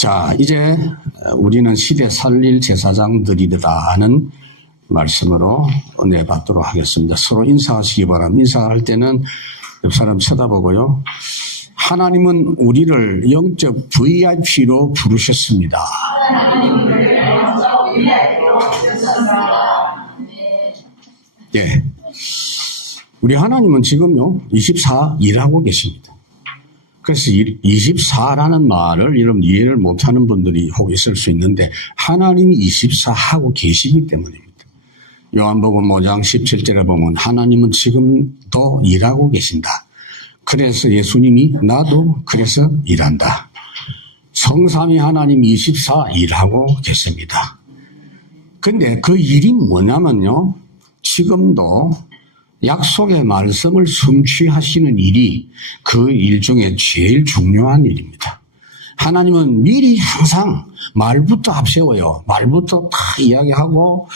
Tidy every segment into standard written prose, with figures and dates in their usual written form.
자, 이제 우리는 시대 살릴 제사장들이다 하는 말씀으로 은혜 받도록 하겠습니다. 서로 인사하시기 바랍니다. 인사할 때는 옆 사람 쳐다보고요. 하나님은 우리를 영적 VIP로 부르셨습니다. 네. 우리 하나님은 지금요, 24 일하고 계십니다. 그래서 24라는 말을 여러분 이해를 못하는 분들이 혹 있을 수 있는데 하나님이 24 하고 계시기 때문입니다. 요한복음 5장 17절에 보면 하나님은 지금도 일하고 계신다. 그래서 예수님이 나도 그래서 일한다. 성삼위 하나님 24 일하고 계십니다. 근데 그 일이 뭐냐면요. 지금도 약속의 말씀을 성취하시는 일이 그 일 중에 제일 중요한 일입니다. 하나님은 미리 항상 말부터 앞세워요. 말부터 다 이야기하고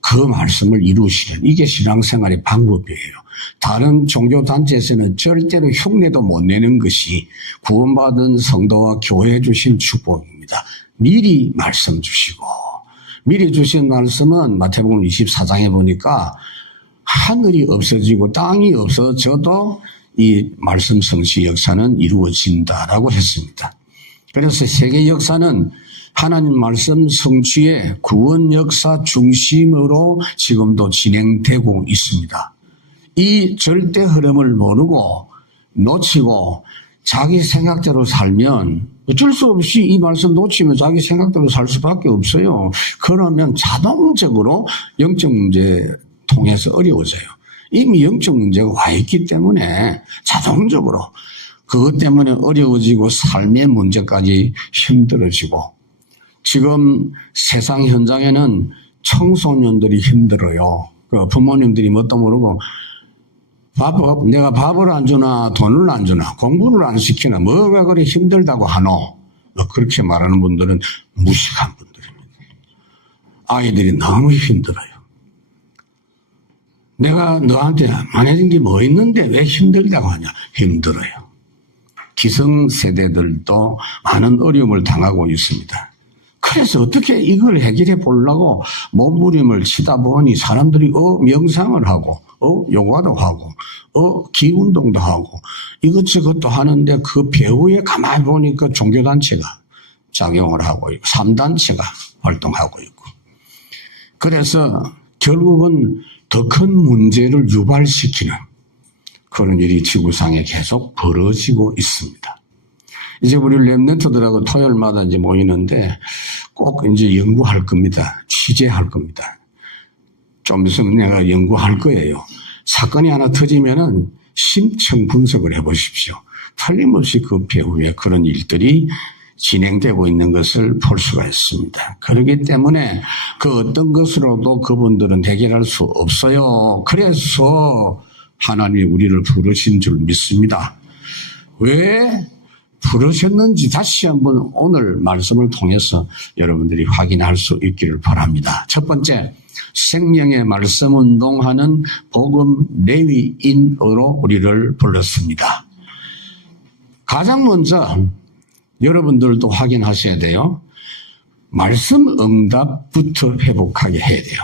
그 말씀을 이루시는 이게 신앙생활의 방법이에요. 다른 종교단체에서는 절대로 흉내도 못 내는 것이 구원받은 성도와 교회에 주신 축복입니다. 미리 말씀 주시고 미리 주신 말씀은 마태복음 24장에 보니까 하늘이 없어지고 땅이 없어져도 이 말씀 성취 역사는 이루어진다라고 했습니다. 그래서 세계 역사는 하나님 말씀 성취의 구원 역사 중심으로 지금도 진행되고 있습니다. 이 절대 흐름을 모르고 놓치고 자기 생각대로 살면 어쩔 수 없이 이 말씀 놓치면 자기 생각대로 살 수밖에 없어요. 그러면 자동적으로 영적 문제 통해서 어려워져요. 이미 영적 문제가 와 있기 때문에 자동적으로 그것 때문에 어려워지고 삶의 문제까지 힘들어지고 지금 세상 현장에는 청소년들이 힘들어요. 그 부모님들이 뭣도 모르고 내가 밥을 안 주나 돈을 안 주나 공부를 안 시키나 뭐가 그리 힘들다고 하노. 그렇게 말하는 분들은 무식한 분들입니다. 아이들이 너무 힘들어요. 내가 너한테 안 해준 게 뭐 있는데 왜 힘들다고 하냐. 힘들어요. 기성세대들도 많은 어려움을 당하고 있습니다. 그래서 어떻게 이걸 해결해 보려고 몸부림을 치다 보니 사람들이 명상을 하고 요가도 하고 기운동도 하고 이것저것도 하는데 그 배후에 가만히 보니까 종교단체가 작용을 하고 있고 3단체가 활동하고 있고 그래서 결국은 더 큰 문제를 유발시키는 그런 일이 지구상에 계속 벌어지고 있습니다. 이제 우리 랩런트들하고 토요일마다 이제 모이는데 꼭 이제 연구할 겁니다. 취재할 겁니다. 좀 있으면 내가 연구할 거예요. 사건이 하나 터지면은 심층 분석을 해보십시오. 틀림없이 그 배후에 그런 일들이 진행되고 있는 것을 볼 수가 있습니다. 그렇기 때문에 그 어떤 것으로도 그분들은 해결할 수 없어요. 그래서 하나님이 우리를 부르신 줄 믿습니다. 왜 부르셨는지 다시 한번 오늘 말씀을 통해서 여러분들이 확인할 수 있기를 바랍니다. 첫 번째, 생명의 말씀 운동하는 복음 레위인으로 우리를 불렀습니다. 가장 먼저 여러분들도 확인하셔야 돼요. 말씀 응답부터 회복하게 해야 돼요.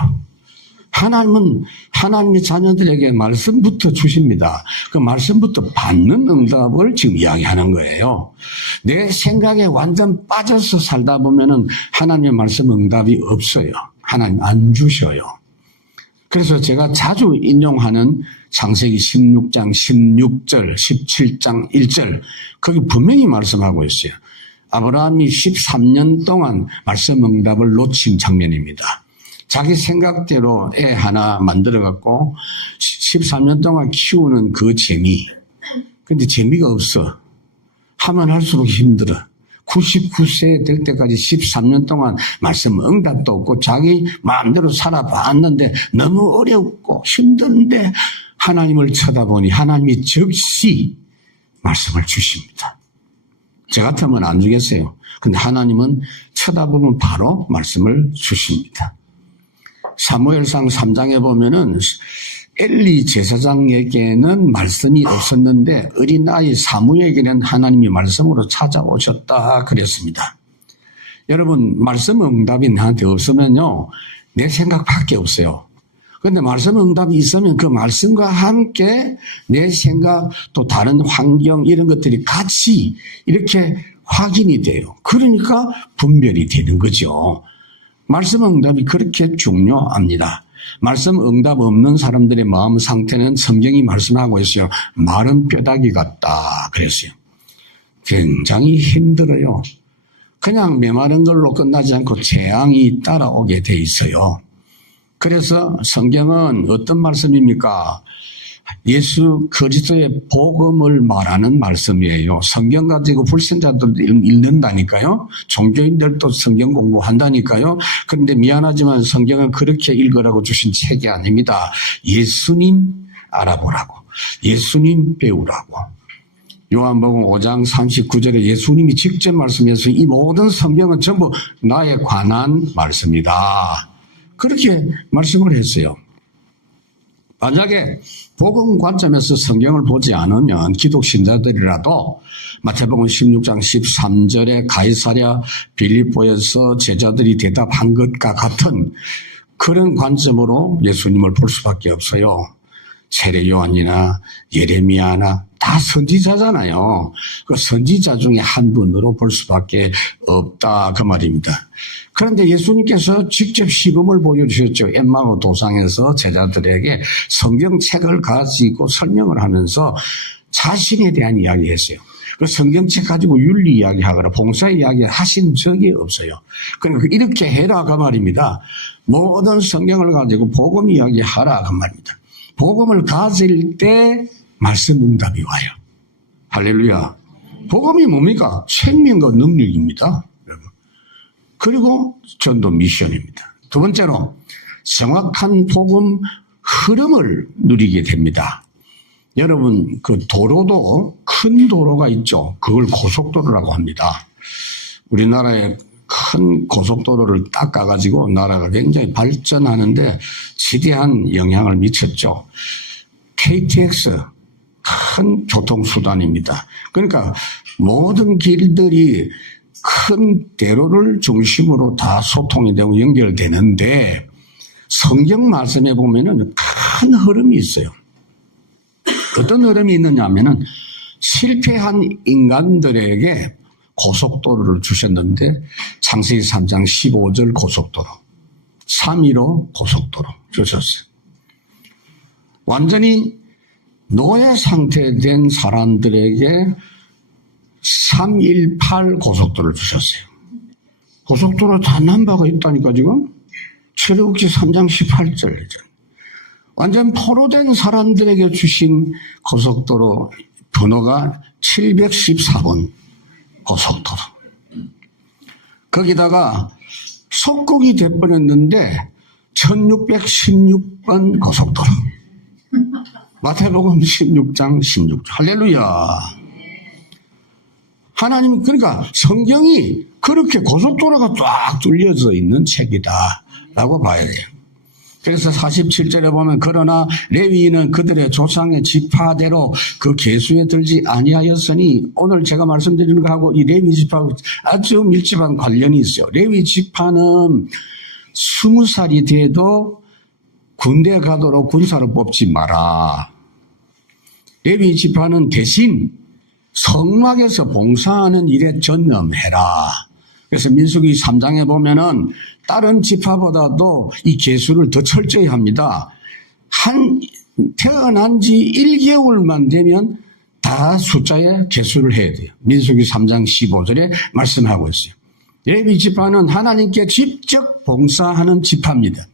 하나님은 하나님의 자녀들에게 말씀부터 주십니다. 그 말씀부터 받는 응답을 지금 이야기하는 거예요. 내 생각에 완전 빠져서 살다 보면은 하나님의 말씀 응답이 없어요. 하나님 안 주셔요. 그래서 제가 자주 인용하는 창세기 16장 16절, 17장 1절 거기 분명히 말씀하고 있어요. 아브라함이 13년 동안 말씀 응답을 놓친 장면입니다. 자기 생각대로 애 하나 만들어갖고 13년 동안 키우는 그 재미. 근데 재미가 없어. 하면 할수록 힘들어. 99세 될 때까지 13년 동안 말씀 응답도 없고 자기 마음대로 살아봤는데 너무 어렵고 힘든데 하나님을 쳐다보니 하나님이 즉시 말씀을 주십니다. 저 같으면 안 주겠어요. 근데 하나님은 쳐다보면 바로 말씀을 주십니다. 사무엘상 3장에 보면은 엘리 제사장에게는 말씀이 없었는데 어린아이 사무에게는 하나님이 말씀으로 찾아오셨다 그랬습니다. 여러분, 말씀 응답이 나한테 없으면요, 내 생각밖에 없어요. 그런데 말씀 응답이 있으면 그 말씀과 함께 내 생각, 또 다른 환경, 이런 것들이 같이 이렇게 확인이 돼요. 그러니까 분별이 되는 거죠. 말씀 응답이 그렇게 중요합니다. 말씀 응답 없는 사람들의 마음 상태는 성경이 말씀하고 있어요. 마른 뼈다귀 같다 그랬어요. 굉장히 힘들어요. 그냥 메마른 걸로 끝나지 않고 재앙이 따라오게 돼 있어요. 그래서 성경은 어떤 말씀입니까? 예수 그리스도의 복음을 말하는 말씀이에요. 성경 가지고 불신자들도 읽는다니까요. 종교인들도 성경 공부한다니까요. 그런데 미안하지만 성경은 그렇게 읽으라고 주신 책이 아닙니다. 예수님 알아보라고, 예수님 배우라고. 요한복음 5장 39절에 예수님이 직접 말씀해서 이 모든 성경은 전부 나에 관한 말씀이다, 그렇게 말씀을 했어요. 만약에 복음 관점에서 성경을 보지 않으면 기독 신자들이라도 마태복음 16장 13절에 가이사랴 빌립보에서 제자들이 대답한 것과 같은 그런 관점으로 예수님을 볼 수밖에 없어요. 세례 요한이나 예레미야나 다 선지자잖아요. 그 선지자 중에 한 분으로 볼 수밖에 없다, 그 말입니다. 그런데 예수님께서 직접 시범을 보여주셨죠. 엠마오 도상에서 제자들에게 성경책을 가지고 설명을 하면서 자신에 대한 이야기했어요. 그 성경책 가지고 윤리 이야기하거나 봉사 이야기 하신 적이 없어요. 그러니까 이렇게 해라, 그 말입니다. 모든 성경을 가지고 복음 이야기하라, 그 말입니다. 복음을 가질 때 말씀 응답이 와요. 할렐루야. 복음이 뭡니까? 생명과 능력입니다. 그리고 전도 미션입니다. 두 번째로 정확한 복음 흐름을 누리게 됩니다. 여러분, 그 도로도 큰 도로가 있죠. 그걸 고속도로라고 합니다. 우리나라에 큰 고속도로를 닦아가지고 나라가 굉장히 발전하는데 지대한 영향을 미쳤죠. KTX, 큰 교통수단입니다. 그러니까 모든 길들이 큰 대로를 중심으로 다 소통이 되고 연결되는데 성경 말씀에 보면은 큰 흐름이 있어요. 어떤 흐름이 있느냐 하면은 실패한 인간들에게 고속도로를 주셨는데 창세기 3장 15절 고속도로, 3.15 고속도로 주셨어요. 완전히 노예 상태된 사람들에게 318 고속도로를 주셨어요. 고속도로 다 넘버가 있다니까 지금. 출애굽기 3장 18절. 완전 포로된 사람들에게 주신 고속도로 번호가 714번 고속도로. 거기다가 속국이 돼버렸는데 1616번 고속도로. 마태복음 16장 16절. 할렐루야. 하나님, 그러니까 성경이 그렇게 고속도로가 쫙 뚫려져 있는 책이다 라고 봐야 돼요. 그래서 47절에 보면 그러나 레위인은 그들의 조상의 지파대로 그 계수에 들지 아니하였으니, 오늘 제가 말씀드리는 거하고 이 레위 지파하고 아주 밀접한 관련이 있어요. 레위 지파는 20살이 돼도 군대 가도록 군사로 뽑지 마라. 레위 지파는 대신 성막에서 봉사하는 일에 전념해라. 그래서 민수기 3장에 보면은 다른 지파보다도 이 계수를 더 철저히 합니다. 태어난 지 1개월만 되면 다 숫자에 계수를 해야 돼요. 민수기 3장 15절에 말씀하고 있어요. 레위 지파는 하나님께 직접 봉사하는 지파입니다.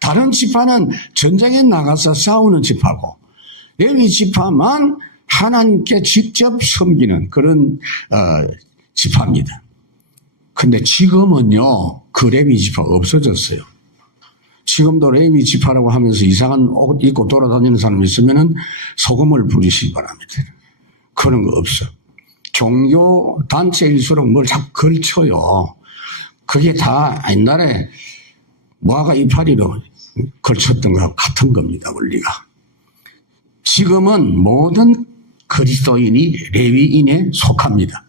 다른 지파는 전쟁에 나가서 싸우는 지파고, 레위 지파만 하나님께 직접 섬기는 그런 지파입니다. 근데 지금은요, 그 레위 지파 없어졌어요. 지금도 레위 지파라고 하면서 이상한 옷 입고 돌아다니는 사람이 있으면은 소금을 부리시기 바랍니다. 그런 거 없어. 종교 단체일수록 뭘 자꾸 걸쳐요. 그게 다 옛날에 모아가 이파리로 걸쳤던 거하고 같은 겁니다, 원리가. 지금은 모든 그리스도인이 레위인에 속합니다.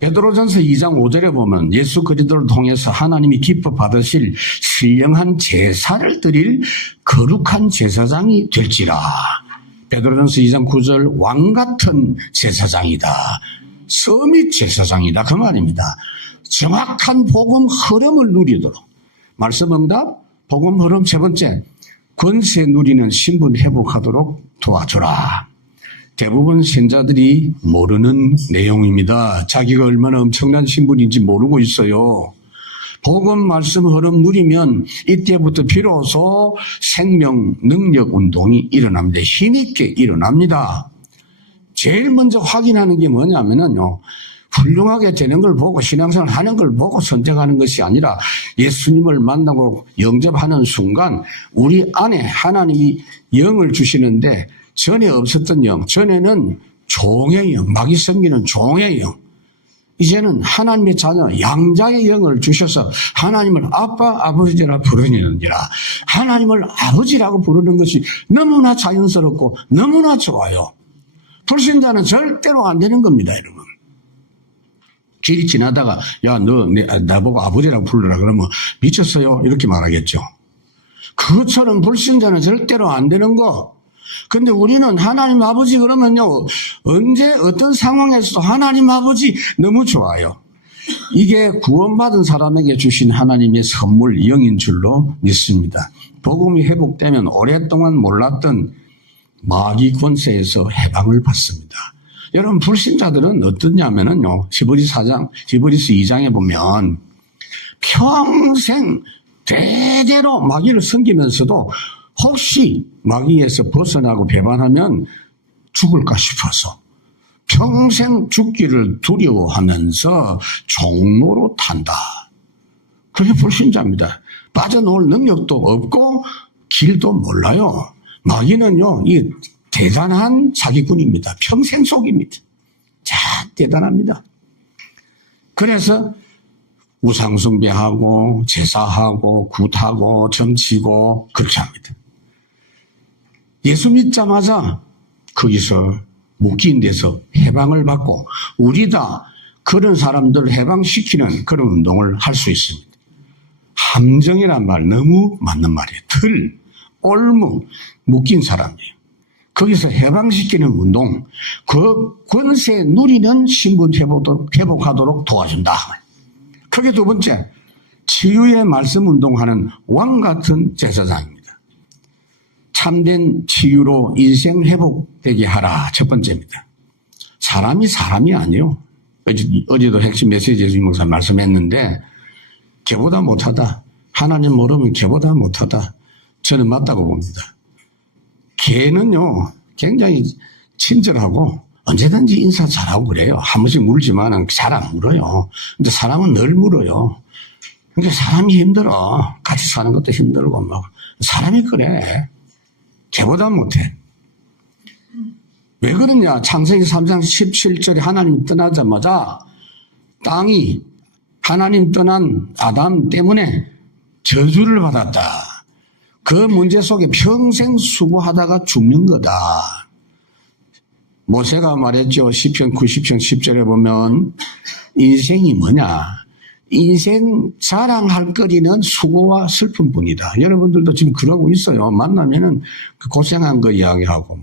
베드로전서 2장 5절에 보면 예수 그리스도를 통해서 하나님이 기뻐 받으실 신령한 제사를 드릴 거룩한 제사장이 될지라. 베드로전서 2장 9절 왕같은 제사장이다. 서밋 제사장이다. 그 말입니다. 정확한 복음 흐름을 누리도록. 말씀 응답, 복음 흐름 세 번째, 권세 누리는 신분 회복하도록 도와줘라. 대부분 신자들이 모르는 내용입니다. 자기가 얼마나 엄청난 신분인지 모르고 있어요. 복음 말씀 흐름 누리면 이때부터 비로소 생명 능력 운동이 일어납니다. 힘있게 일어납니다. 제일 먼저 확인하는 게 뭐냐면요. 훌륭하게 되는 걸 보고 신앙생활 하는 걸 보고 선택하는 것이 아니라 예수님을 만나고 영접하는 순간 우리 안에 하나님이 영을 주시는데 전에 없었던 영, 전에는 종의 영, 마귀 섬기는 종의 영, 이제는 하나님의 자녀, 양자의 영을 주셔서 하나님을 아빠, 아버지라 부르느니라. 하나님을 아버지라고 부르는 것이 너무나 자연스럽고 너무나 좋아요. 불신자는 절대로 안 되는 겁니다, 여러분. 길이 지나다가 야, 너 나보고 아버지라고 부르라 그러면 미쳤어요? 이렇게 말하겠죠. 그것처럼 불신자는 절대로 안 되는 거. 근데 우리는 하나님 아버지 그러면요, 언제 어떤 상황에서도 하나님 아버지 너무 좋아요. 이게 구원받은 사람에게 주신 하나님의 선물 영인 줄로 믿습니다. 복음이 회복되면 오랫동안 몰랐던 마귀 권세에서 해방을 받습니다. 여러분, 불신자들은 어떠냐면요, 히브리서 2장에 보면 평생 대대로 마귀를 섬기면서도 혹시 마귀에서 벗어나고 배반하면 죽을까 싶어서 평생 죽기를 두려워하면서 종로로 탄다. 그게 불신자입니다. 빠져나올 능력도 없고 길도 몰라요. 마귀는요, 이 대단한 사기꾼입니다. 평생 속입니다. 자, 대단합니다. 그래서 우상숭배하고 제사하고 굿하고 점치고 그렇게 합니다. 예수 믿자마자 거기서 묶인 데서 해방을 받고 우리 다 그런 사람들을 해방시키는 그런 운동을 할 수 있습니다. 함정이란 말 너무 맞는 말이에요. 틀, 올무, 묶인 사람이에요. 거기서 해방시키는 운동, 그 권세 누리는 신분 회복하도록 도와준다. 그게 두 번째, 치유의 말씀 운동하는 왕같은 제사장입니다. 참된 치유로 인생 회복되게 하라. 첫 번째입니다. 사람이 아니요. 어제도 핵심 메시지에서 임목사 말씀했는데 걔보다 못하다. 하나님 모르면 걔보다 못하다. 저는 맞다고 봅니다. 걔는요 굉장히 친절하고 언제든지 인사 잘하고 그래요. 한 번씩 물지만 잘 안 물어요. 근데 사람은 늘 물어요. 그러니까 사람이 힘들어. 같이 사는 것도 힘들고 막 사람이 그래. 걔보다 못해. 왜 그러냐? 창세기 3장 17절에 하나님 떠나자마자 땅이 하나님 떠난 아담 때문에 저주를 받았다. 그 문제 속에 평생 수고하다가 죽는 거다. 모세가 말했죠. 시편 90편 10절에 보면 인생이 뭐냐? 인생 자랑할 거리는 수고와 슬픔뿐이다. 여러분들도 지금 그러고 있어요. 만나면은 그 고생한 거 이야기하고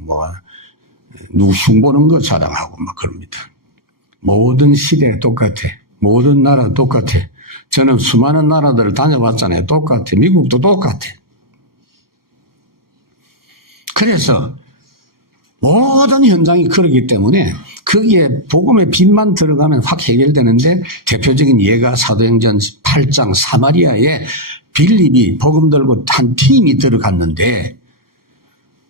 누구 흉보는 거 자랑하고 막 그럽니다. 모든 시대 똑같아. 모든 나라 똑같아. 저는 수많은 나라들을 다녀봤잖아요. 똑같아. 미국도 똑같아. 그래서 모든 현장이 그러기 때문에 거기에 복음의 빛만 들어가면 확 해결되는데 대표적인 예가 사도행전 8장 사마리아에 빌립이 복음 들고 한 팀이 들어갔는데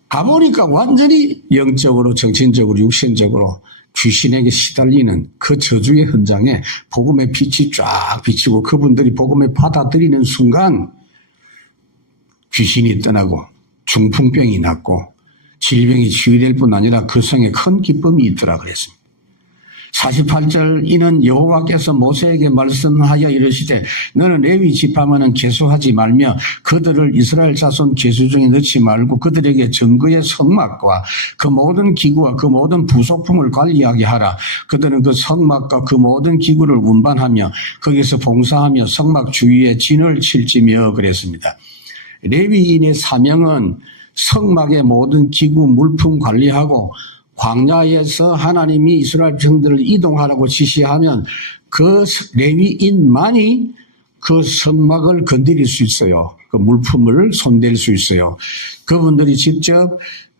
가보니까 완전히 영적으로 정신적으로 육신적으로 귀신에게 시달리는 그 저주의 현장에 복음의 빛이 쫙 비치고 그분들이 복음을 받아들이는 순간 귀신이 떠나고 중풍병이 낫고 질병이 치유될 뿐 아니라 그 성에 큰 기쁨이 있더라 그랬습니다. 48절 이는 여호와께서 모세에게 말씀하여 이르시되 너는 레위 지파만은 계수하지 말며 그들을 이스라엘 자손 계수 중에 넣지 말고 그들에게 증거의 성막과 그 모든 기구와 그 모든 부속품을 관리하게 하라. 그들은 그 성막과 그 모든 기구를 운반하며 거기서 봉사하며 성막 주위에 진을 칠지며 그랬습니다. 레위인의 사명은 성막의 모든 기구 물품 관리하고 광야에서 하나님이 이스라엘 백성들을 이동하라고 지시하면 그 레위인만이 그 성막을 건드릴 수 있어요. 그 물품을 손댈 수 있어요. 그분들이 직접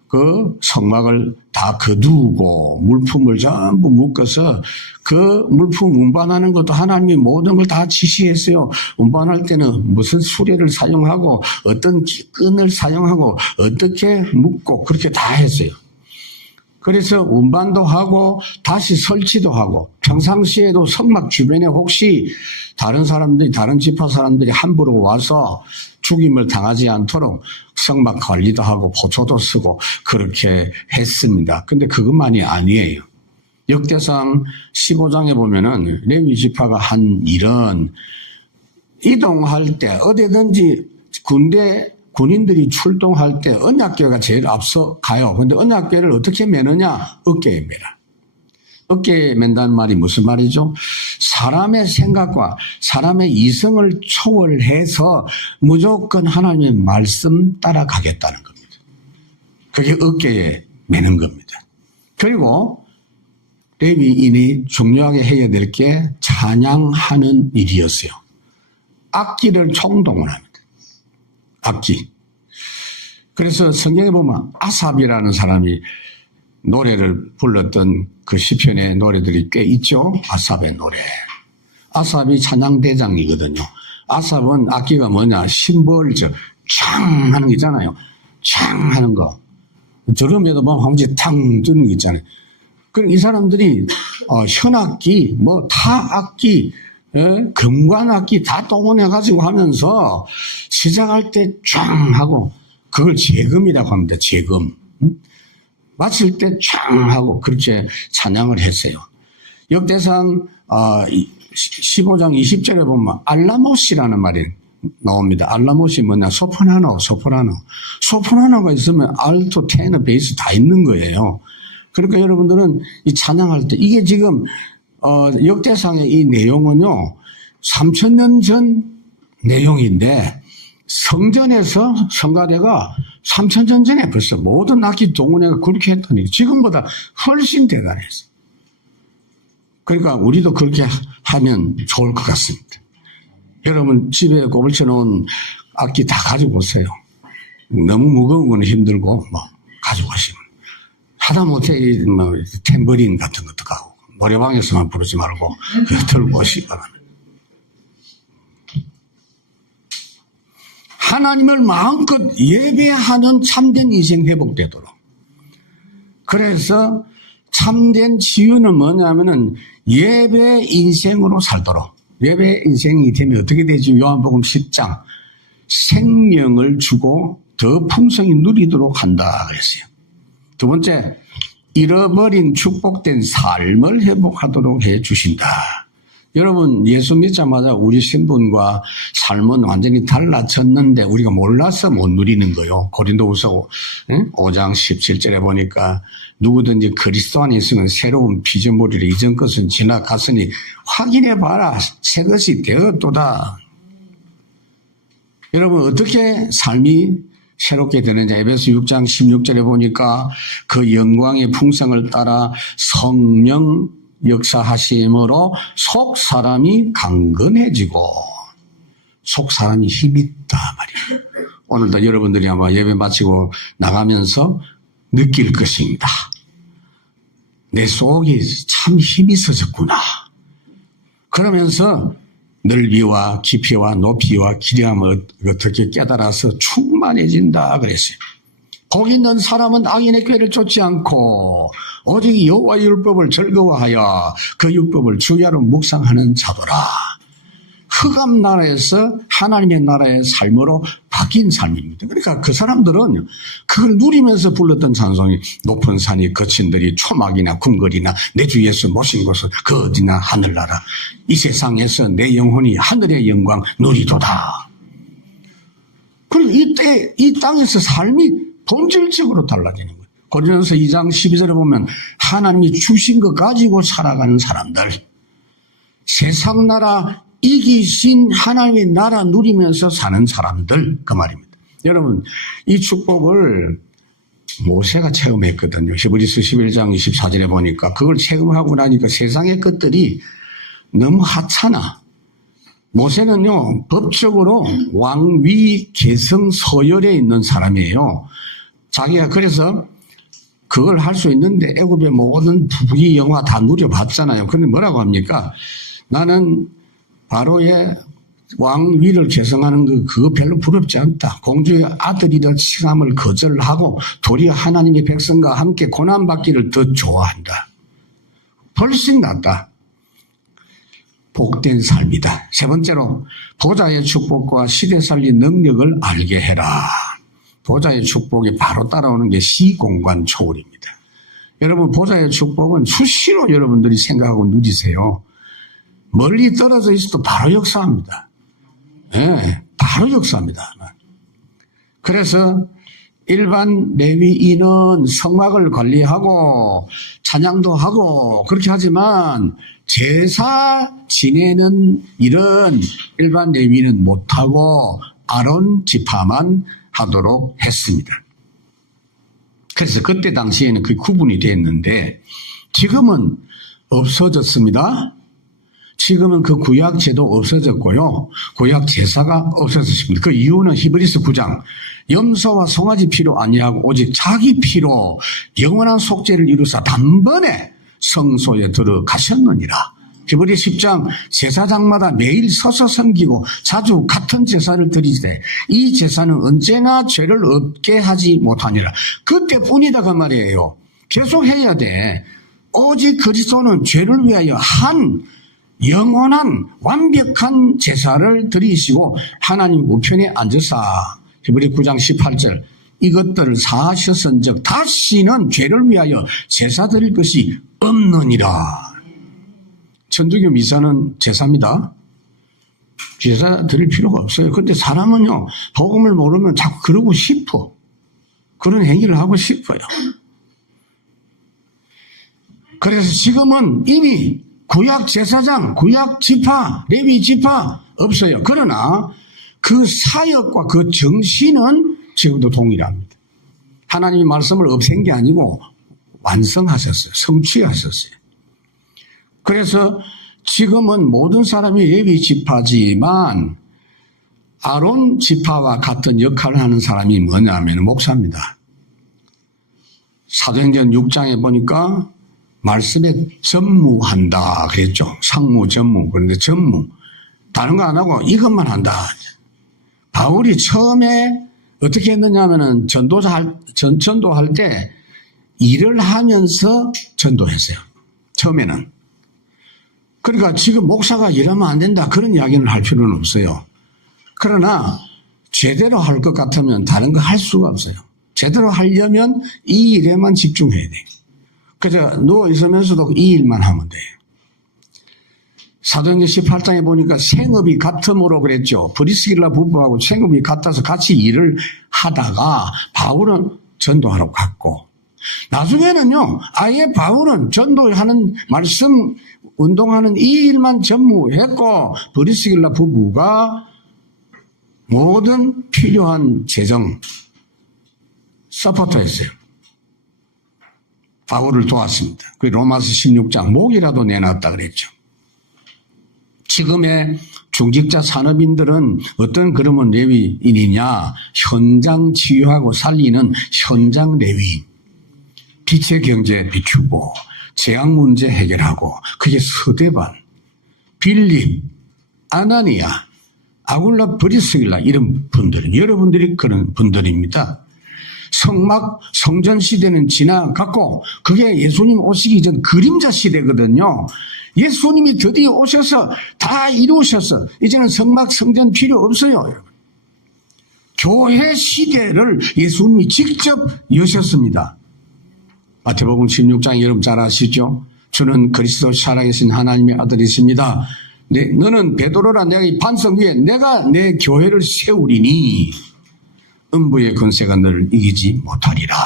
그 성막을 다 거두고 물품을 전부 묶어서 그 물품 운반하는 것도 하나님이 모든 걸 다 지시했어요. 운반할 때는 무슨 수레를 사용하고 어떤 끈을 사용하고 어떻게 묶고 그렇게 다 했어요. 그래서 운반도 하고 다시 설치도 하고 평상시에도 성막 주변에 혹시 다른 사람들이 다른 지파 사람들이 함부로 와서 죽임을 당하지 않도록 성막 관리도 하고 보초도 쓰고 그렇게 했습니다. 근데 그것만이 아니에요. 역대상 15장에 보면은 레위 지파가 한 일은 이동할 때 어디든지 군인들이 출동할 때 언약궤가 제일 앞서 가요. 근데 언약궤를 어떻게 매느냐? 어깨에 매라. 어깨에 맨다는 말이 무슨 말이죠? 사람의 생각과 사람의 이성을 초월해서 무조건 하나님의 말씀 따라가겠다는 겁니다. 그게 어깨에 매는 겁니다. 그리고 레위인이 중요하게 해야 될 게 찬양하는 일이었어요. 악기를 총동을 합니다. 악기. 그래서 성경에 보면 아삽이라는 사람이 노래를 불렀던 그 시편의 노래들이 꽤 있죠. 아삽의 노래. 아삽이 찬양대장이거든요. 아삽은 악기가 뭐냐? 심벌적, 창 하는 거 있잖아요. 창 하는 거. 저름에도 보면 황지 탕 뜨는 거 있잖아요. 그럼 이 사람들이 현악기, 뭐 타악기, 금관악기 다 동원해가지고 하면서 시작할 때 쫙 하고 그걸 재금이라고 합니다. 재금. 마칠 때 쫙 하고 그렇게 찬양을 했어요. 역대상 15장 20절에 보면 알라못이라는 말이 나옵니다. 알라못이 뭐냐? 소프라노가 있으면 알토, 테너, 베이스 다 있는 거예요. 그러니까 여러분들은 이 찬양할 때 이게 지금 역대상의 이 내용은요, 3000년 전 내용인데, 성전에서 성가대가 3000년 전에 벌써 모든 악기 동원해가 그렇게 했더니 지금보다 훨씬 대단했어요. 그러니까 우리도 그렇게 하면 좋을 것 같습니다. 여러분 집에 고불쳐 놓은 악기 다 가지고 오세요. 너무 무거운 건 힘들고, 가지고 오시면. 하다못해 탬버린 같은 것도 가고. 노래방에서만 부르지 말고 들고 오시기 바랍니다. 하나님을 마음껏 예배하는 참된 인생 회복되도록. 그래서 참된 치유는 뭐냐면은 예배 인생으로 살도록. 예배 인생이 되면 어떻게 되지? 요한복음 10장 생명을 주고 더 풍성히 누리도록 한다 그랬어요. 두 번째, 잃어버린 축복된 삶을 회복하도록 해 주신다. 여러분 예수 믿자마자 우리 신분과 삶은 완전히 달라졌는데 우리가 몰라서 못 누리는 거예요. 고린도후서 5장 17절에 보니까 누구든지 그리스도 안에 있으면 새로운 피조물이라 이전 것은 지나갔으니 확인해 봐라. 새 것이 되었도다. 여러분 어떻게 삶이 새롭게 되느냐. 에베소 6장 16절에 보니까 그 영광의 풍성을 따라 성령 역사하심으로 속 사람이 강건해지고 속 사람이 힘이 있다 말이에요. 오늘도 여러분들이 아마 예배 마치고 나가면서 느낄 것입니다. 내 속이 참 힘이 있어졌구나. 그러면서 넓이와 깊이와 높이와 길이함을 어떻게 깨달아서 충만해진다 그랬어요. 복 있는 사람은 악인의 꾀를 쫓지 않고 오직 여호와의 율법을 즐거워하여 그 율법을 주야로 묵상하는 자도라. 흑암 나라에서 하나님의 나라의 삶으로 바뀐 삶입니다. 그러니까 그 사람들은 그걸 누리면서 불렀던 찬송이 높은 산이 거친들이 초막이나 궁궐이나 내 주 예수 모신 곳은 그 어디나 하늘나라 이 세상에서 내 영혼이 하늘의 영광 누리도다. 그리고 이때 이 땅에서 삶이 본질적으로 달라지는 거예요. 고린도서 2장 12절에 보면 하나님이 주신 것 가지고 살아가는 사람들, 세상 나라 이기신 하나님의 나라 누리면서 사는 사람들, 그 말입니다. 여러분, 이 축복을 모세가 체험했거든요. 히브리서 11장 24절에 보니까 그걸 체험하고 나니까 세상의 것들이 너무 하찮아. 모세는요, 법적으로 왕위 계승 서열에 있는 사람이에요. 자기가 그래서 그걸 할 수 있는데 애굽의 모든 부귀 영화 다 누려봤잖아요. 그런데 뭐라고 합니까? 나는 바로의 왕위를 계승하는 그거 별로 부럽지 않다. 공주의 아들이라 칭함을 거절하고 도리어 하나님의 백성과 함께 고난받기를 더 좋아한다. 훨씬 낫다. 복된 삶이다. 세 번째로 보좌의 축복과 시대 살린 능력을 알게 해라. 보좌의 축복이 바로 따라오는 게 시공간 초월입니다. 여러분, 보좌의 축복은 수시로 여러분들이 생각하고 누리세요. 멀리 떨어져 있어도 바로 역사합니다. 네, 바로 역사합니다. 그래서 일반 레위인은 성막을 관리하고 찬양도 하고 그렇게 하지만 제사 지내는 일은 일반 레위인은 못하고 아론 지파만 하도록 했습니다. 그래서 그때 당시에는 그 구분이 됐는데 지금은 없어졌습니다. 지금은 그 구약 제도 없어졌고요. 구약 제사가 없어졌습니다. 그 이유는 히브리서 9장 염소와 송아지 피로 아니하고 오직 자기 피로 영원한 속죄를 이루사 단번에 성소에 들어가셨느니라. 히브리서 10장 제사장마다 매일 서서 섬기고 자주 같은 제사를 드리되 이 제사는 언제나 죄를 없게 하지 못하니라. 그때뿐이다 그 말이에요. 계속 해야 돼. 오직 그리스도는 죄를 위하여 한 영원한 완벽한 제사를 드리시고 하나님 우편에 앉으사 히브리 9장 18절 이것들을 사하셨은즉 다시는 죄를 위하여 제사 드릴 것이 없느니라. 천주교 미사는 제사입니다. 제사 드릴 필요가 없어요. 그런데 사람은요 복음을 모르면 자꾸 그러고 싶어. 그런 행위를 하고 싶어요. 그래서 지금은 이미 구약 제사장, 구약 지파, 레위 지파 없어요. 그러나 그 사역과 그 정신은 지금도 동일합니다. 하나님의 말씀을 없앤 게 아니고 완성하셨어요. 성취하셨어요. 그래서 지금은 모든 사람이 레위 지파지만 아론 지파와 같은 역할을 하는 사람이 뭐냐면 목사입니다. 사도행전 6장에 보니까 말씀에 전무한다 그랬죠. 상무, 전무. 그런데 전무. 다른 거 안 하고 이것만 한다. 바울이 처음에 어떻게 했느냐 하면은 전도할 때 일을 하면서 전도했어요. 처음에는. 그러니까 지금 목사가 일하면 안 된다. 그런 이야기는 할 필요는 없어요. 그러나 제대로 할 것 같으면 다른 거 할 수가 없어요. 제대로 하려면 이 일에만 집중해야 돼요. 그저 누워있으면서도 이 일만 하면 돼요. 사도행전 18장에 보니까 생업이 같음으로 그랬죠. 브리스길라 부부하고 생업이 같아서 같이 일을 하다가 바울은 전도하러 갔고 나중에는요 아예 바울은 전도하는 말씀 운동하는 이 일만 전무했고 브리스길라 부부가 모든 필요한 재정 서포터였어요. 바울을 도왔습니다. 그 로마서 16장 목이라도 내놨다 그랬죠. 지금의 중직자 산업인들은 어떤 그러면 레위인이냐? 현장 치유하고 살리는 현장 레위인. 빛의 경제 비추고 재앙 문제 해결하고 그게 스데반, 빌립, 아나니아, 아굴라 브리스길라 이런 분들 여러분들이 그런 분들입니다. 성막 성전 시대는 지나갔고 그게 예수님 오시기 전 그림자 시대거든요. 예수님이 드디어 오셔서 다 이루셔서 이제는 성막 성전 필요 없어요. 여러분. 교회 시대를 예수님이 직접 여셨습니다. 마태복음 16장 여러분 잘 아시죠? 주는 그리스도 살아계신 하나님의 아들이십니다. 너는 베드로라 내가 이 반석 위에 내가 내 교회를 세우리니 음부의 권세가 너를 이기지 못하리라.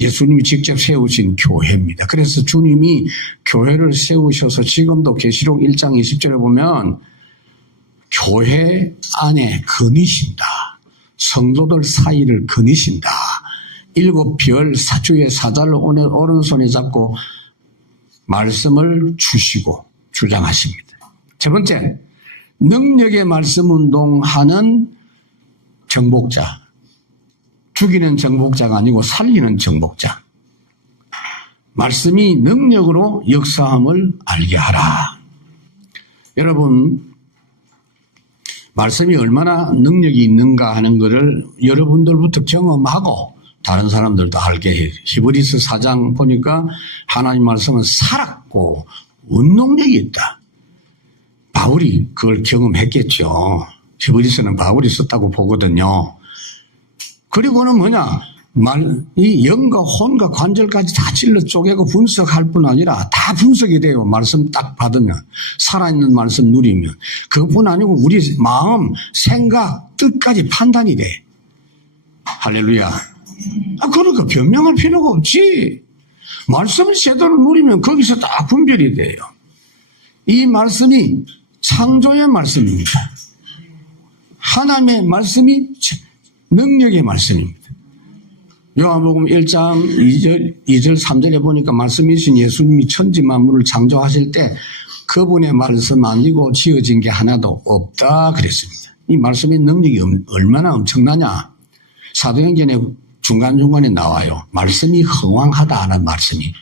예수님이 직접 세우신 교회입니다. 그래서 주님이 교회를 세우셔서 지금도 계시록 1장 20절에 보면 교회 안에 거니신다. 성도들 사이를 거니신다. 7별 사주의 사자를 오른손에 잡고 말씀을 주시고 주장하십니다. 첫 번째, 능력의 말씀 운동하는 정복자. 죽이는 정복자가 아니고 살리는 정복자. 말씀이 능력으로 역사함을 알게 하라. 여러분, 말씀이 얼마나 능력이 있는가 하는 것을 여러분들부터 경험하고 다른 사람들도 알게 해요. 히브리서 4장 보니까 하나님 말씀은 살았고 운동력이 있다. 바울이 그걸 경험했겠죠. 히브리서는 바울이 썼다고 보거든요. 그리고는 뭐냐? 이 영과 혼과 관절까지 다 찔러 쪼개고 분석할 뿐 아니라 다 분석이 돼요. 말씀 딱 받으면. 살아있는 말씀 누리면. 그것뿐 아니고 우리 마음, 생각, 뜻까지 판단이 돼. 할렐루야. 그러니까 변명할 필요가 없지. 말씀을 제대로 누리면 거기서 딱 분별이 돼요. 이 말씀이 창조의 말씀입니다. 하나님의 말씀이 능력의 말씀입니다. 요한복음 1장 2절 3절에 보니까 말씀이신 예수님이 천지 만물을 창조하실 때 그분의 말씀 아니고 지어진 게 하나도 없다 그랬습니다. 이 말씀의 능력이 얼마나 엄청나냐. 사도행전에 중간중간에 나와요. 말씀이 흥왕하다는 말씀이.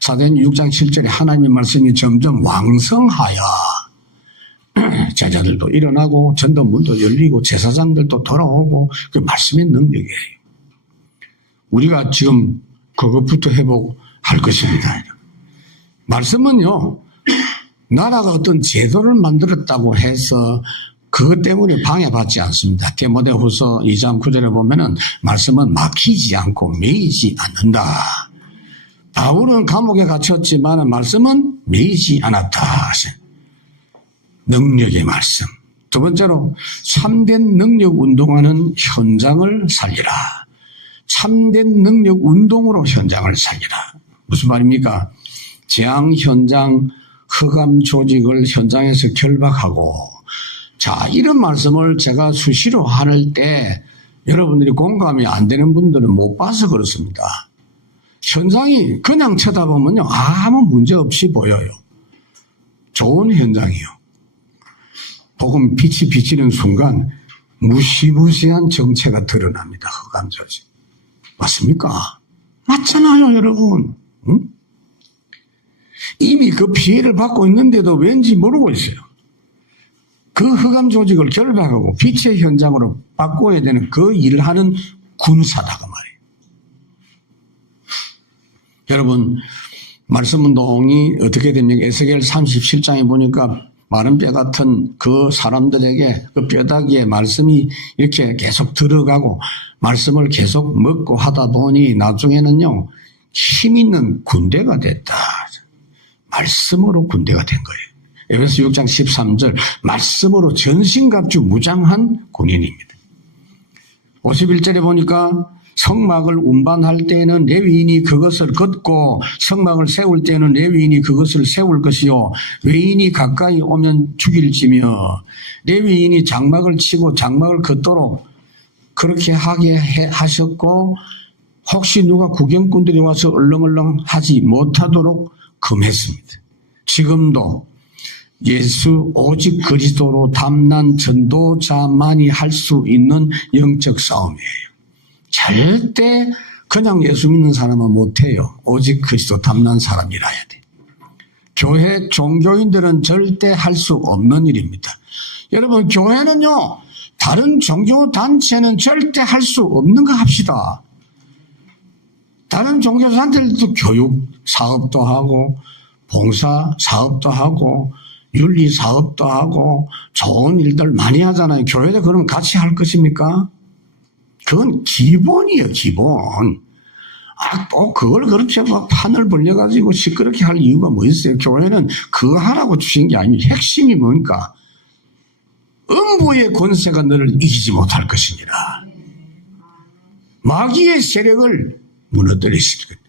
사도행전 6장 7절에 하나님의 말씀이 점점 왕성하여 제자들도 일어나고 전도문도 열리고 제사장들도 돌아오고 그 말씀의 능력이에요. 우리가 지금 그것부터 회복할 것입니다. 말씀은요, 나라가 어떤 제도를 만들었다고 해서 그것 때문에 방해받지 않습니다. 디모데후서 2장 9절에 보면은 말씀은 막히지 않고 매이지 않는다. 바울은 감옥에 갇혔지만 말씀은 매이지 않았다. 능력의 말씀. 두 번째로 참된 능력 운동하는 현장을 살리라. 참된 능력 운동으로 현장을 살리라. 무슨 말입니까? 재앙 현장, 흑암 조직을 현장에서 결박하고, 자, 이런 말씀을 제가 수시로 할 때 여러분들이 공감이 안 되는 분들은 못 봐서 그렇습니다. 현장이 그냥 쳐다보면요, 아무 문제 없이 보여요. 좋은 현장이요. 복음 빛이 비치는 순간 무시무시한 정체가 드러납니다. 흑암 조직. 맞습니까? 맞잖아요, 여러분. 응? 이미 그 피해를 받고 있는데도 왠지 모르고 있어요. 그 흑암 조직을 결박하고 빛의 현장으로 바꿔야 되는 그 일을 하는 군사다 그 말이에요. 여러분, 말씀 운동이 어떻게 됩니까? 에스겔 37장에 보니까 마른 뼈 같은 그 사람들에게 그 뼈다귀에 말씀이 이렇게 계속 들어가고 말씀을 계속 먹고 하다 보니 나중에는요, 힘 있는 군대가 됐다. 말씀으로 군대가 된 거예요. 에베소 6장 13절, 말씀으로 전신갑주 무장한 군인입니다. 51절에 보니까 성막을 운반할 때에는 레위인이 그것을 걷고 성막을 세울 때에는 레위인이 그것을 세울 것이요, 외인이 가까이 오면 죽일지며, 레위인이 장막을 치고 장막을 걷도록 그렇게 하게 하셨고, 혹시 누가 구경꾼들이 와서 얼렁얼렁 하지 못하도록 금했습니다. 지금도 예수 오직 그리스도로 담난 전도자만이 할 수 있는 영적 싸움이에요. 절대 그냥 예수 믿는 사람은 못해요. 오직 그리스도 담난 사람이라야 돼. 교회 종교인들은 절대 할 수 없는 일입니다. 여러분, 교회는요, 다른 종교단체는 절대 할 수 없는 거 합시다. 다른 종교단체들도 교육 사업도 하고 봉사 사업도 하고 윤리 사업도 하고 좋은 일들 많이 하잖아요. 교회도 그럼 같이 할 것입니까? 그건 기본이에요, 기본. 또 그걸 그렇게 막 판을 벌려가지고 시끄럽게 할 이유가 뭐 있어요? 교회는 그거 하라고 주신 게 아니에요. 핵심이 뭡니까? 음부의 권세가 너를 이기지 못할 것이니라. 마귀의 세력을 무너뜨릴 수 있거든요.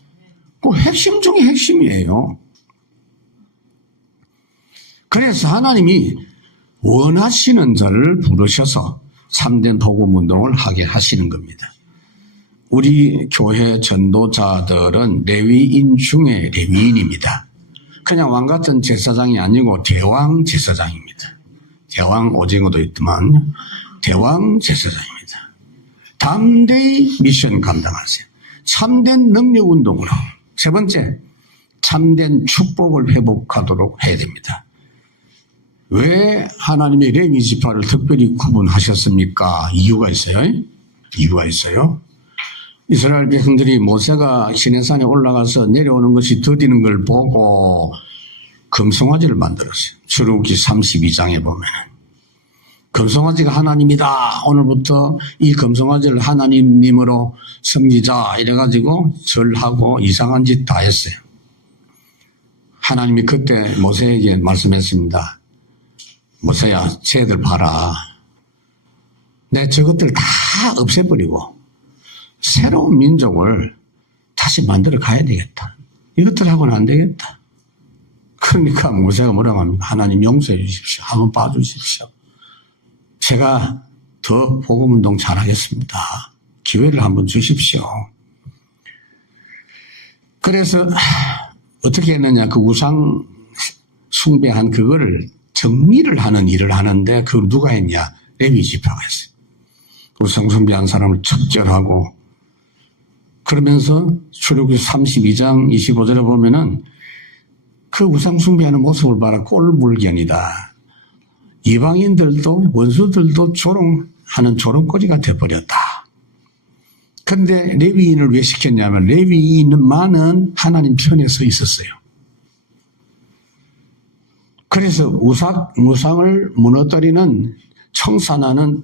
그 핵심 중에 핵심이에요. 그래서 하나님이 원하시는 자를 부르셔서 참된 복음운동을 하게 하시는 겁니다. 우리 교회 전도자들은 레위인 중에 레위인입니다. 그냥 왕 같은 제사장이 아니고 대왕 제사장입니다. 대왕 오징어도 있지만 대왕 제사장입니다. 담대히 미션 감당하세요. 참된 능력운동으로. 세 번째, 참된 축복을 회복하도록 해야 됩니다. 왜 하나님의 레위 지파를 특별히 구분하셨습니까? 이유가 있어요. 이유가 있어요. 이스라엘 백성들이 모세가 시내산에 올라가서 내려오는 것이 더디는 걸 보고 금송아지를 만들었어요. 출애굽기 32장에 보면은 금송아지가 하나님이다. 오늘부터 이 금송아지를 하나님님으로 섬기자 이래가지고 절하고 이상한 짓 다 했어요. 하나님이 그때 모세에게 말씀했습니다. 모세야, 쟤들 봐라. 내 저것들 다 없애버리고 새로운 민족을 다시 만들어 가야 되겠다. 이것들하고는 안 되겠다. 그러니까 모세가 뭐라고 합니까? 하나님 용서해 주십시오. 한번 봐주십시오. 제가 더 복음운동 잘하겠습니다. 기회를 한번 주십시오. 그래서 어떻게 했느냐. 그 우상 숭배한 그거를 정리를 하는 일을 하는데 그걸 누가 했냐. 레위 지파가 했어요. 우상 숭배한 사람을 척절하고 그러면서 출애굽기 32장 25절에 보면은 그 우상 숭배하는 모습을 봐라. 꼴불견이다. 이방인들도 원수들도 조롱하는 조롱거리가 되어버렸다. 그런데 레위인을 왜 시켰냐면 레위인만은 하나님 편에 서 있었어요. 그래서 우상을 무너뜨리는 청산하는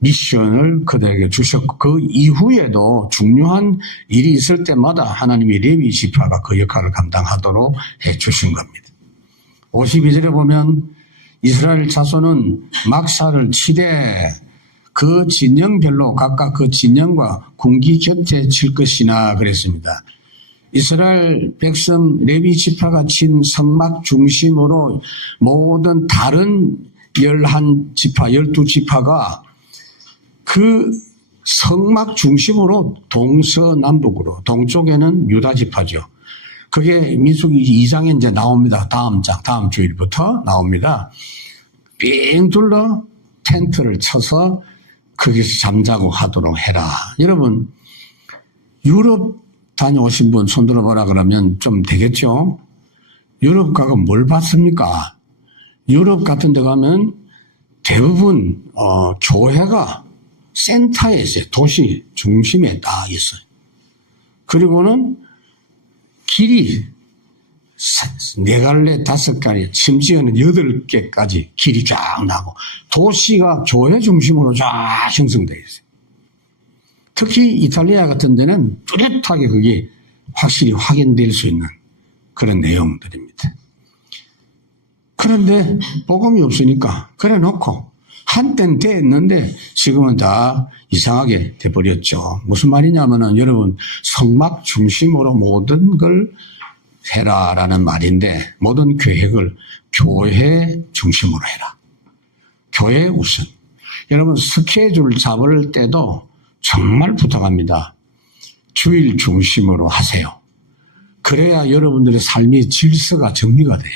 미션을 그들에게 주셨고 그 이후에도 중요한 일이 있을 때마다 하나님이 레위 지파가 그 역할을 감당하도록 해 주신 겁니다. 52절에 보면 이스라엘 자손은 막사를 치되 그 진영별로 각각 그 진영과 군기 곁에 칠 것이나 그랬습니다. 이스라엘 백성 레위 지파가 친 성막 중심으로 모든 다른 11지파, 12지파가 그 성막 중심으로 동서남북으로 동쪽에는 유다 지파죠. 그게 민수기 2장에 이제 나옵니다. 다음 주일부터 나옵니다. 삥 둘러 텐트를 쳐서 거기서 잠자고 하도록 해라. 여러분 유럽 다녀오신 분 손들어 보라 그러면 좀 되겠죠? 유럽 가면 뭘 봤습니까? 유럽 같은 데 가면 대부분 교회가 센터에 있어요. 도시 중심에 딱 있어요. 그리고는 길이 4갈래, 5갈래, 심지어는 8개까지 길이 쫙 나고 도시가 교회 중심으로 쫙 형성되어 있어요. 특히 이탈리아 같은 데는 뚜렷하게 그게 확실히 확인될 수 있는 그런 내용들입니다. 그런데 복음이 없으니까 그래 놓고 한때는 됐는데 지금은 다 이상하게 돼버렸죠. 무슨 말이냐면은 여러분 성막 중심으로 모든 걸 해라라는 말인데 모든 계획을 교회 중심으로 해라. 교회 우선. 여러분 스케줄 잡을 때도 정말 부탁합니다. 주일 중심으로 하세요. 그래야 여러분들의 삶의 질서가 정리가 돼요.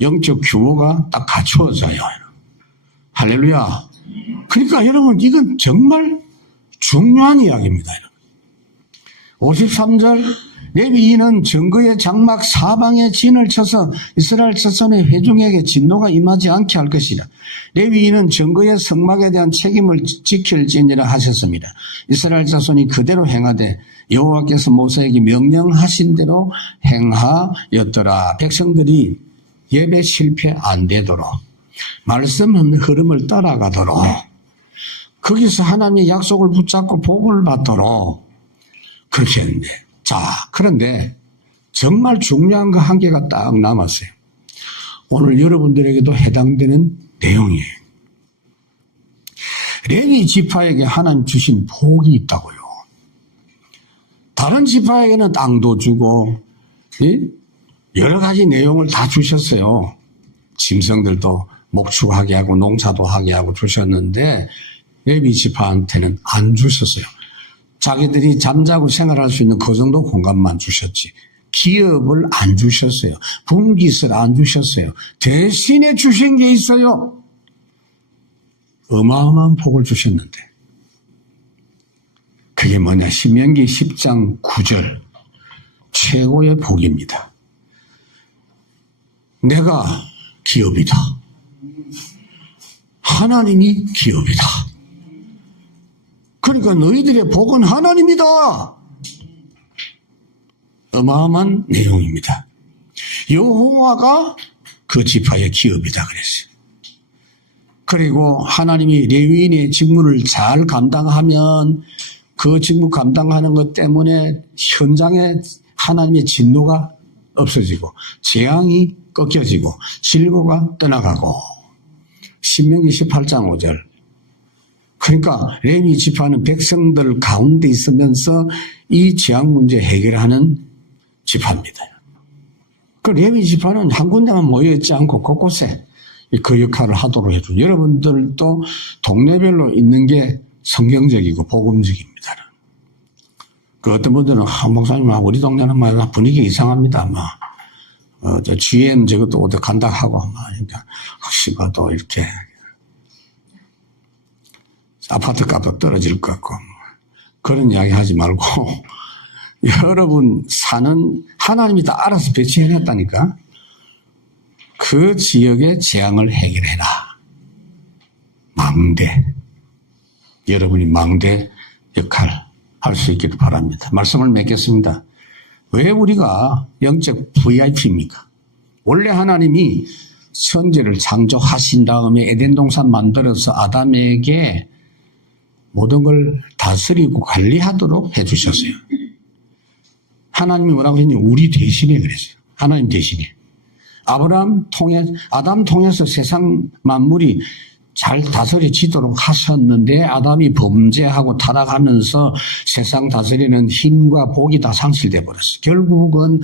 영적 규모가 딱 갖추어져요. 할렐루야. 그러니까 여러분 이건 정말 중요한 이야기입니다. 53절 레위인은 증거의 장막 사방에 진을 쳐서 이스라엘 자손의 회중에게 진노가 임하지 않게 할 것이라. 레위인은 증거의 성막에 대한 책임을 지킬지니라 하셨습니다. 이스라엘 자손이 그대로 행하되 여호와께서 모세에게 명령하신 대로 행하였더라. 백성들이 예배 실패 안 되도록 말씀 흐름을 따라가도록 거기서 하나님의 약속을 붙잡고 복을 받도록 그렇게 했는데, 자, 그런데 정말 중요한 거 한 개가 딱 남았어요. 오늘 여러분들에게도 해당되는 내용이에요. 레위 지파에게 하나님 주신 복이 있다고요. 다른 지파에게는 땅도 주고 여러 가지 내용을 다 주셨어요. 짐승들도 목축하게 하고 농사도 하게 하고 주셨는데 레위 지파한테는 안 주셨어요. 자기들이 잠자고 생활할 수 있는 그 정도 공간만 주셨지 기업을 안 주셨어요. 분깃을 안 주셨어요. 대신에 주신 게 있어요. 어마어마한 복을 주셨는데 그게 뭐냐? 신명기 10장 9절 최고의 복입니다. 내가 기업이다. 하나님이 기업이다. 그러니까 너희들의 복은 하나님이다. 어마어마한 내용입니다. 여호와가 그 지파의 기업이다 그랬어요. 그리고 하나님이 레위인의 직무를 잘 감당하면 그 직무 감당하는 것 때문에 현장에 하나님의 진노가 없어지고 재앙이 꺾여지고 질고가 떠나가고 신명기 18장 5절 그러니까 레위 지파는 백성들 가운데 있으면서 이 재앙 문제 해결하는 지파입니다. 그 레위 지파는 한 군데만 모여있지 않고 곳곳에 그 역할을 하도록 해주고 여러분들도 동네별로 있는 게 성경적이고 복음적입니다. 그 어떤 분들은 목사님 우리 동네는 막 분위기 이상합니다. 저 GM 저것도 어디 간다 하고 그러니까 혹시 봐도 이렇게 아파트 값도 떨어질 것 같고 그런 이야기 하지 말고 여러분 사는 하나님이 다 알아서 배치해놨다니까 그 지역의 재앙을 해결해라. 망대 여러분이 망대 역할 할 수 있기를 바랍니다. 말씀을 맺겠습니다. 왜 우리가 영적 VIP입니까? 원래 하나님이 천지를 창조하신 다음에 에덴 동산 만들어서 아담에게 모든 걸 다스리고 관리하도록 해주셨어요. 하나님이 뭐라고 했냐? 우리 대신에 그랬어요. 하나님 대신에. 아담 통해서 세상 만물이 잘 다스려지도록 하셨는데 아담이 범죄하고 타락하면서 세상 다스리는 힘과 복이 다 상실돼 버렸어요. 결국은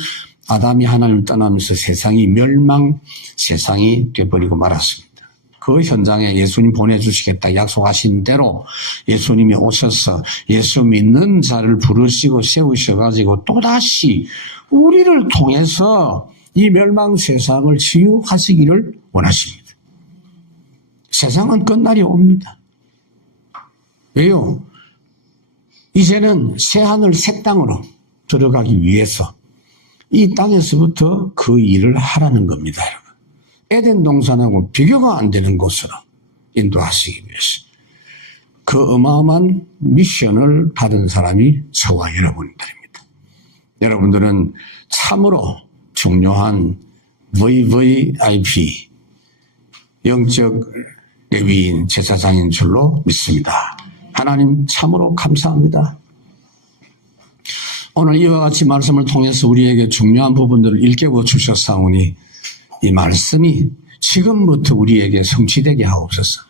아담이 하나님을 떠나면서 세상이 멸망 세상이 돼버리고 말았습니다. 그 현장에 예수님 보내주시겠다 약속하신 대로 예수님이 오셔서 예수 믿는 자를 부르시고 세우셔가지고 또다시 우리를 통해서 이 멸망 세상을 치유하시기를 원하십니다. 세상은 끝날이 옵니다. 왜요? 이제는 새하늘 새 땅으로 들어가기 위해서 이 땅에서부터 그 일을 하라는 겁니다. 여러분. 에덴 동산하고 비교가 안 되는 곳으로 인도하시기 위해서 그 어마어마한 미션을 받은 사람이 저와 여러분들입니다. 여러분들은 참으로 중요한 VVIP 영적 레위인 제사장인 줄로 믿습니다. 하나님 참으로 감사합니다. 오늘 이와 같이 말씀을 통해서 우리에게 중요한 부분들을 일깨워 주셨사오니 이 말씀이 지금부터 우리에게 성취되게 하옵소서.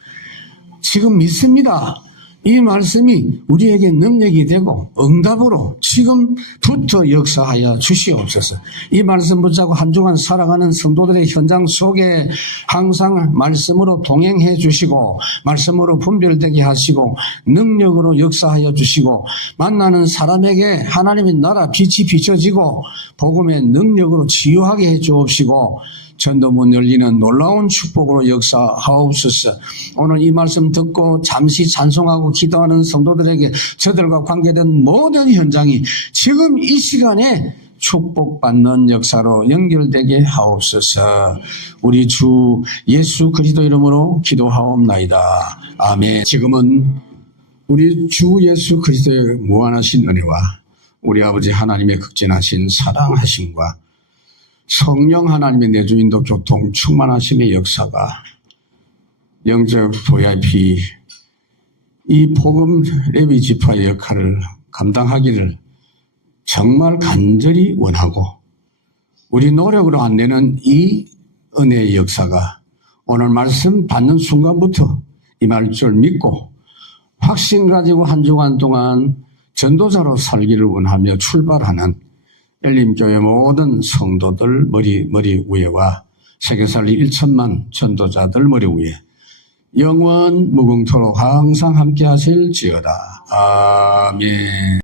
지금 믿습니다. 이 말씀이 우리에게 능력이 되고 응답으로 지금부터 역사하여 주시옵소서. 이 말씀 붙잡고 한 주간 살아가는 성도들의 현장 속에 항상 말씀으로 동행해 주시고 말씀으로 분별되게 하시고 능력으로 역사하여 주시고 만나는 사람에게 하나님의 나라 빛이 비춰지고 복음의 능력으로 치유하게 해 주옵시고 전도문 열리는 놀라운 축복으로 역사하옵소서. 오늘 이 말씀 듣고 잠시 찬송하고 기도하는 성도들에게 저들과 관계된 모든 현장이 지금 이 시간에 축복받는 역사로 연결되게 하옵소서. 우리 주 예수 그리스도 이름으로 기도하옵나이다. 아멘. 지금은 우리 주 예수 그리스도의 무한하신 은혜와 우리 아버지 하나님의 극진하신 사랑하심과 성령 하나님의 내주인도 교통 충만하심의 역사가 영적 VIP 이 복음 레위 지파의 역할을 감당하기를 정말 간절히 원하고 우리 노력으로 안 되는 이 은혜의 역사가 오늘 말씀 받는 순간부터 임할 줄 믿고 확신 가지고 한 주간 동안 전도자로 살기를 원하며 출발하는 엘림교회 모든 성도들 머리 위에와 세계살리 1천만 전도자들 머리 위에 영원 무궁토록 항상 함께 하실지어다. 아멘.